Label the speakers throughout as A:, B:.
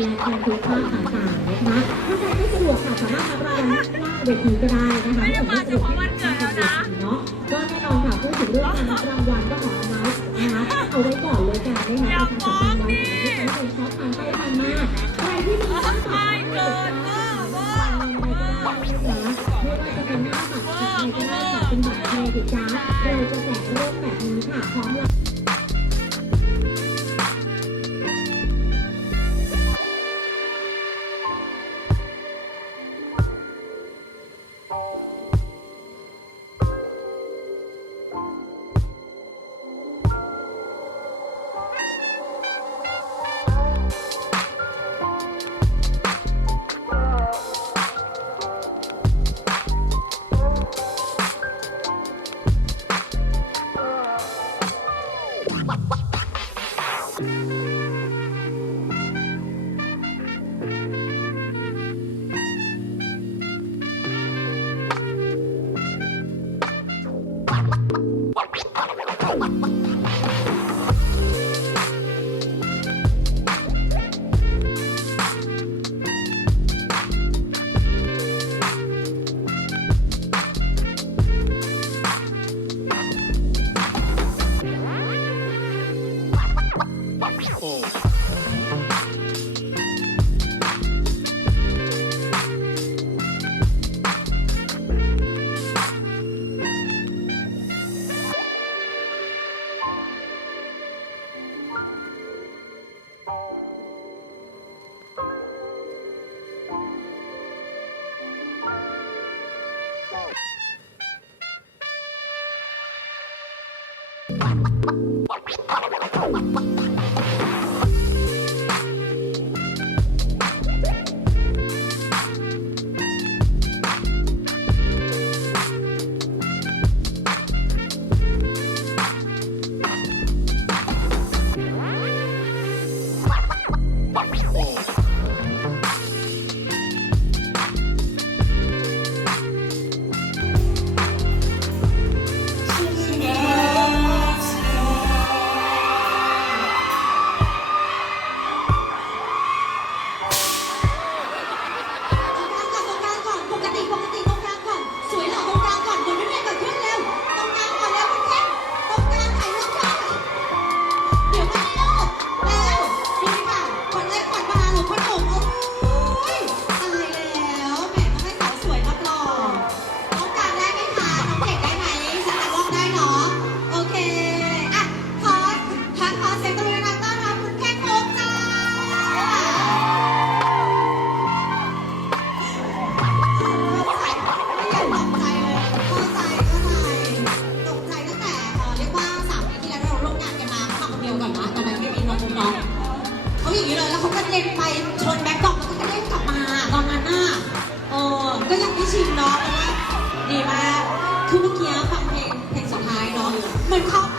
A: และบันทึกภาพต่างๆนะคะถ้าใครไม่สะดวกค่ะสามารถรับรางวัลหน้าเวทีก็ได้นะคะถ้าไม่สะดวกที่จะทำเวทีเนาะก็แน่นอนค่ะพูดถึงเรื่องการรับรางวัลก็ขอเอาไว้นะคะเอาไว้ก่อนเลยกันนะคะประชาสัมพันธ์ไว้สำหรับที่ท่านชมชอบทานไปทานมาใครที่มีช่องทางเกินไม่ว่าจะเป็นหน้าบัตรอะไรก็ได้ค่ะเป็นบัตรเครดิตการ์ดเราจะแจกร่วมแบบนี้ค่ะพร้อมลา
B: ต เลยแล้วเขาก็เด็นไปชนแบ็คดอกแล้วก็เด้งกลับมาตอนนั้นน่ะเออก็ยังไม่ชินเนาะเพราะว่าดีมากคือเมื่อกี้ฟังเพลงเพลงสุดท้ายเนาะมือนเขาเหมือนเหมือนเขา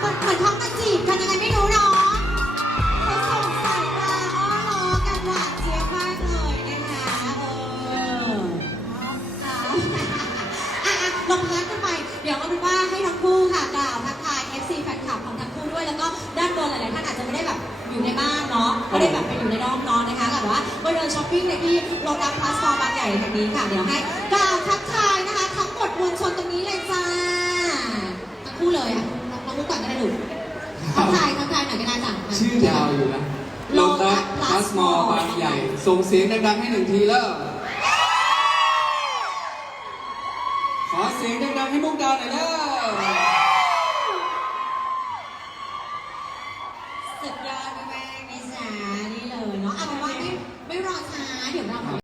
B: สฟอร์บางใหญ่แห่งนี้ค่ะ เดี๋ยวให้กล่าวทักทายนะคะ ทั้งหมดมวลชนตรงนี้เลยจ้าทั้งคู่เลยอะน้องลูกก่อนก็ได้ลูกทักทายทักทายหน่อยก็ได้จ้ะ
C: ชื่อยาวอยู่นะโลตัสพลาสมอลบางใหญ่ ส่งเสียงดังๆให้หนึ่งทีแล้วขอเสียงดังๆให้มุกดาหน่อยแล้ว
B: สุดยอดมากๆนะจ๊ะนี่เลยเนาะเอาเป็นว่าไม่ไม่รอช้าเดี๋ยวเรามา